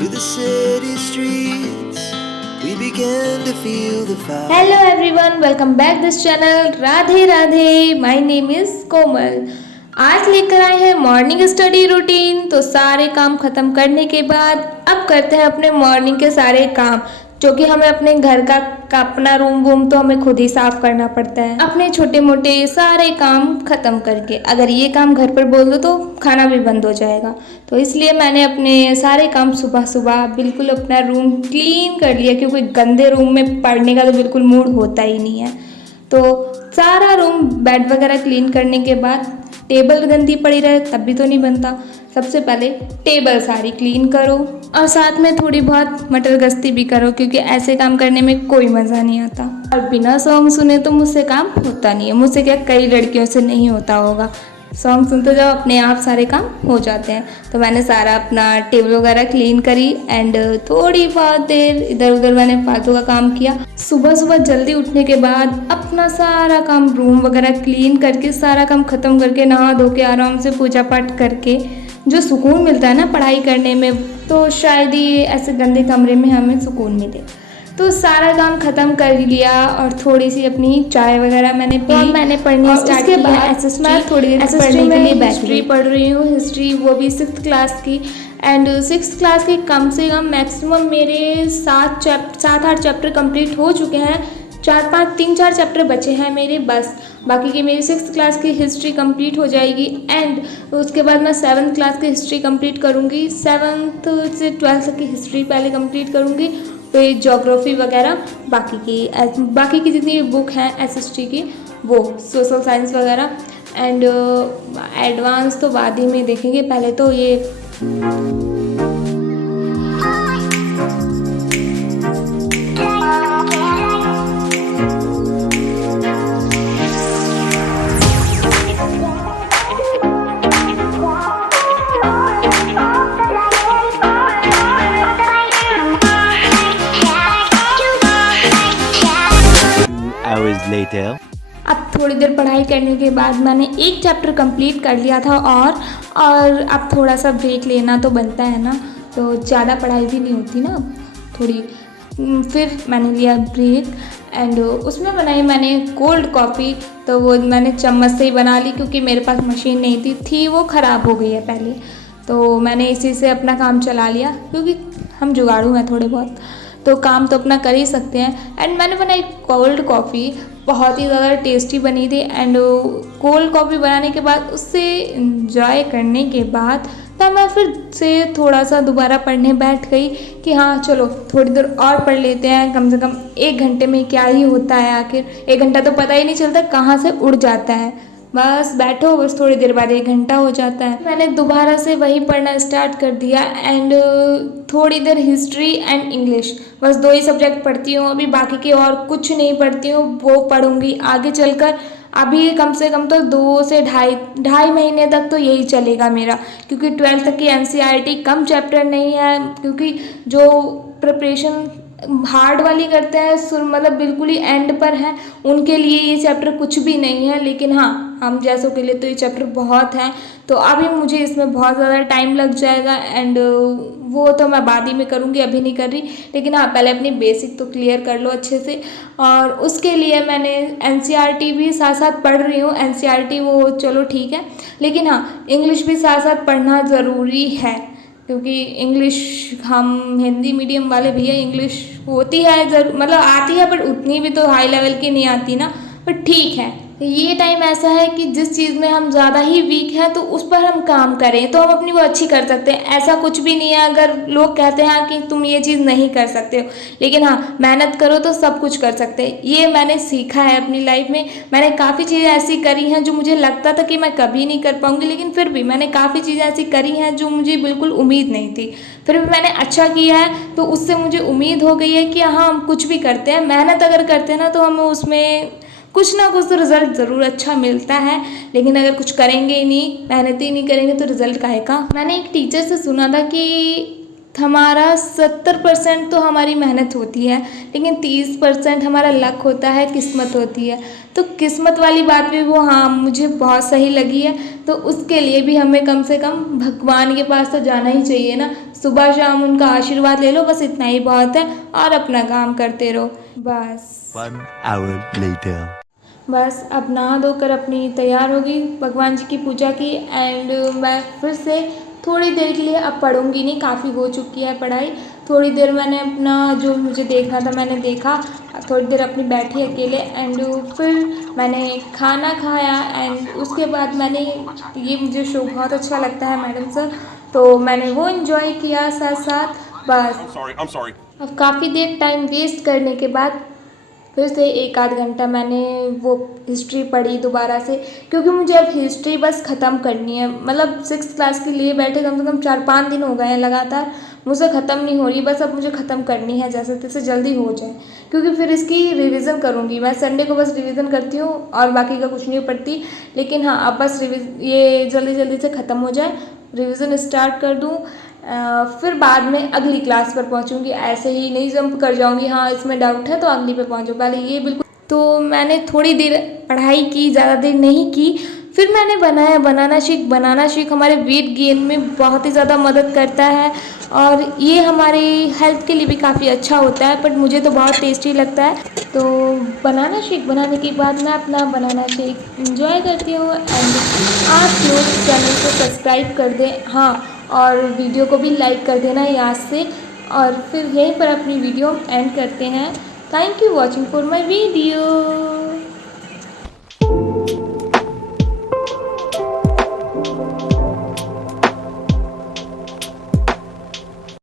to the city streets, we began to feel the fire. Hello everyone, welcome back this channel. Radhe Radhe, my name is कोमल. आज लेकर आए हैं morning study routine. तो सारे काम खत्म करने के बाद अब करते हैं अपने मॉर्निंग के सारे काम, जो कि हमें अपने घर का अपना रूम वूम तो हमें खुद ही साफ करना पड़ता है. अपने छोटे मोटे सारे काम खत्म करके अगर ये काम घर पर बोल दो तो खाना भी बंद हो जाएगा. तो इसलिए मैंने अपने सारे काम सुबह सुबह बिल्कुल अपना रूम क्लीन कर लिया, क्योंकि गंदे रूम में पढ़ने का तो बिल्कुल मूड होता ही नहीं है. तो सारा रूम बेड वगैरह क्लीन करने के बाद टेबल गंदी पड़ी रहे तब भी तो नहीं बनता. सबसे पहले टेबल सारी क्लीन करो और साथ में थोड़ी बहुत मटर गश्ती भी करो, क्योंकि ऐसे काम करने में कोई मज़ा नहीं आता. और बिना सॉन्ग सुने तो मुझसे काम होता नहीं है. मुझसे क्या, कई लड़कियों से नहीं होता होगा. सॉन्ग सुनते जाओ, अपने आप सारे काम हो जाते हैं. तो मैंने सारा अपना टेबल वगैरह क्लीन करी एंड थोड़ी बहुत देर इधर उधर मैंने फालतू का काम किया. सुबह सुबह जल्दी उठने के बाद अपना सारा काम रूम वगैरह क्लीन करके सारा काम ख़त्म करके नहा धो के आराम से पूजा पाठ करके जो सुकून मिलता है ना पढ़ाई करने में, तो शायद ही ऐसे गंदे कमरे में हमें सुकून मिले. तो सारा काम ख़त्म कर लिया और थोड़ी सी अपनी चाय वगैरह मैंने पी और मैंने पढ़नी स्टार्ट किया. मैं थोड़ी देर पढ़ने के लिए हिस्ट्री पढ़ रही हूँ. हिस्ट्री वो भी 6th क्लास की. एंड 6th क्लास के कम से कम मैक्सिमम मेरे 7-8 चैप्टर कंप्लीट हो चुके हैं. 3-4 चैप्टर बचे हैं मेरे बस. बाकी की मेरी 6th क्लास की हिस्ट्री कंप्लीट हो जाएगी एंड उसके बाद मैं 7th क्लास की हिस्ट्री कंप्लीट करूँगी. 7th से 12th की हिस्ट्री पहले कंप्लीट करूँगी, फिर ज्योग्राफी वगैरह बाकी की जितनी बुक हैं एसएसटी की, वो सोशल साइंस वगैरह. एंड एडवांस तो बाद ही में देखेंगे. पहले तो ये Hours later. अब थोड़ी देर पढ़ाई करने के बाद मैंने एक चैप्टर कंप्लीट कर लिया था और अब थोड़ा सा ब्रेक लेना तो बनता है ना, तो ज़्यादा पढ़ाई भी नहीं होती ना थोड़ी. फिर मैंने लिया ब्रेक एंड उसमें बनाई मैंने कोल्ड कॉफ़ी. तो वो मैंने चम्मच से ही बना ली, क्योंकि मेरे पास मशीन नहीं थी वो ख़राब हो गई है पहले. तो मैंने इसी से अपना काम चला लिया, क्योंकि हम जुगाड़ू हैं थोड़े बहुत, तो काम तो अपना कर ही सकते हैं. एंड मैंने बनाई कोल्ड कॉफ़ी, बहुत ही ज़्यादा टेस्टी बनी थी. एंड कोल्ड कॉफ़ी बनाने के बाद उससे इंजॉय करने के बाद तब मैं फिर से थोड़ा सा दोबारा पढ़ने बैठ गई कि हाँ चलो थोड़ी देर और पढ़ लेते हैं. कम से कम 1 घंटे में क्या ही होता है, आखिर 1 घंटा तो पता ही नहीं चलता कहाँ से उड़ जाता है. बस बैठो, बस थोड़ी देर बाद 1 घंटा हो जाता है. मैंने दोबारा से वही पढ़ना स्टार्ट कर दिया एंड थोड़ी देर हिस्ट्री एंड इंग्लिश, बस 2 ही सब्जेक्ट पढ़ती हूँ अभी. बाकी के और कुछ नहीं पढ़ती हूँ, वो पढ़ूंगी आगे चलकर. अभी कम से कम तो 2 से ढाई महीने तक तो यही चलेगा मेरा, क्योंकि 12th तक की एनसीईआरटी कम चैप्टर नहीं है. क्योंकि जो प्रिपरेशन हार्ड वाली करते हैं मतलब बिल्कुल ही एंड पर है, उनके लिए ये चैप्टर कुछ भी नहीं है. लेकिन हाँ, हम जैसों के लिए तो ये चैप्टर बहुत हैं. तो अभी मुझे इसमें बहुत ज़्यादा टाइम लग जाएगा एंड वो तो मैं बाद ही में करूँगी, अभी नहीं कर रही. लेकिन हाँ, पहले अपनी बेसिक तो क्लियर कर लो अच्छे से. और उसके लिए मैंने एनसीईआरटी भी साथ साथ पढ़ रही हूँ. एनसीईआरटी वो चलो ठीक है, लेकिन हाँ इंग्लिश भी साथ साथ पढ़ना ज़रूरी है, क्योंकि इंग्लिश हम हिंदी मीडियम वाले भैया, इंग्लिश होती है मतलब आती है, बट उतनी भी तो हाई लेवल की नहीं आती ना. बट ठीक है, ये टाइम ऐसा है कि जिस चीज़ में हम ज़्यादा ही वीक हैं तो उस पर हम काम करें तो हम अपनी वो अच्छी कर सकते हैं. ऐसा कुछ भी नहीं है अगर लोग कहते हैं कि तुम ये चीज़ नहीं कर सकते हो, लेकिन हाँ मेहनत करो तो सब कुछ कर सकते हैं. ये मैंने सीखा है अपनी लाइफ में. मैंने काफ़ी चीज़ें ऐसी करी हैं जो मुझे लगता था कि मैं कभी नहीं कर पाऊँगी, लेकिन फिर भी मैंने काफ़ी चीज़ें ऐसी करी हैं जो मुझे बिल्कुल उम्मीद नहीं थी. फिर भी मैंने अच्छा किया है, तो उससे मुझे उम्मीद हो गई है कि हाँ हम कुछ भी करते हैं, मेहनत अगर करते हैं ना तो हमें उसमें कुछ ना कुछ तो रिज़ल्ट ज़रूर अच्छा मिलता है. लेकिन अगर कुछ करेंगे ही नहीं, मेहनत ही नहीं करेंगे तो रिज़ल्ट काहे का. मैंने एक टीचर से सुना था कि हमारा 70% तो हमारी मेहनत होती है, लेकिन 30% हमारा लक होता है, किस्मत होती है। तो किस्मत वाली बात भी वो हाँ मुझे बहुत सही लगी है। तो उसके लिए भी हमें कम से कम भगवान के पास तो जाना ही चाहिए ना, सुबह शाम उनका आशीर्वाद ले लो, बस इतना ही बहुत है। और अपना काम करते रहो बस। 1 hour later. बस अब नहा धोकर अपनी तैयार हो गई, भगवान जी की पूजा की। एंड मैं फिर से थोड़ी देर के लिए अब पढ़ूंगी नहीं, काफ़ी हो चुकी है पढ़ाई। थोड़ी देर मैंने अपना जो मुझे देखना था मैंने देखा, थोड़ी देर अपनी बैठी अकेले। एंड फिर मैंने खाना खाया। एंड उसके बाद मैंने ये मुझे शो बहुत अच्छा लगता है मैडम सर, तो मैंने वो इन्जॉय किया साथ साथ बस। I'm sorry. अब काफ़ी देर टाइम वेस्ट करने के बाद फिर से 1 आध घंटा मैंने वो हिस्ट्री पढ़ी दोबारा से, क्योंकि मुझे अब हिस्ट्री बस ख़त्म करनी है। मतलब 6th क्लास के लिए बैठे कम से कम 4-5 दिन हो गए हैं लगातार, मुझे ख़त्म नहीं हो रही। बस अब मुझे ख़त्म करनी है जैसे तैसे, जल्दी हो जाए, क्योंकि फिर इसकी रिवीजन करूँगी मैं। संडे को बस रिवीजन करती हूँ और बाकी का कुछ नहीं पढ़ती। लेकिन हाँ अब बस ये जल्दी जल्दी से ख़त्म हो जाए, रिवीजन स्टार्ट कर दूँ, फिर बाद में अगली क्लास पर पहुंचूंगी। ऐसे ही नहीं जंप कर जाऊंगी हाँ इसमें डाउट है तो अगली पे पहुंचो, पहले ये बिल्कुल। तो मैंने थोड़ी देर पढ़ाई की, ज़्यादा देर नहीं की। फिर मैंने बनाया बनाना शेक। बनाना शेक हमारे वेट गेन में बहुत ही ज़्यादा मदद करता है और ये हमारी हेल्थ के लिए भी काफ़ी अच्छा होता है, बट मुझे तो बहुत टेस्टी लगता है। तो बनाना शेक बनाने के बाद मैं अपना बनाना शेक इंजॉय करती हूँ। एंड आप लोग चैनल को सब्सक्राइब कर दें, हाँ, और वीडियो को भी लाइक कर देना याद से। और फिर यहीं पर अपनी वीडियो एंड करते हैं। Thank you watching for my video.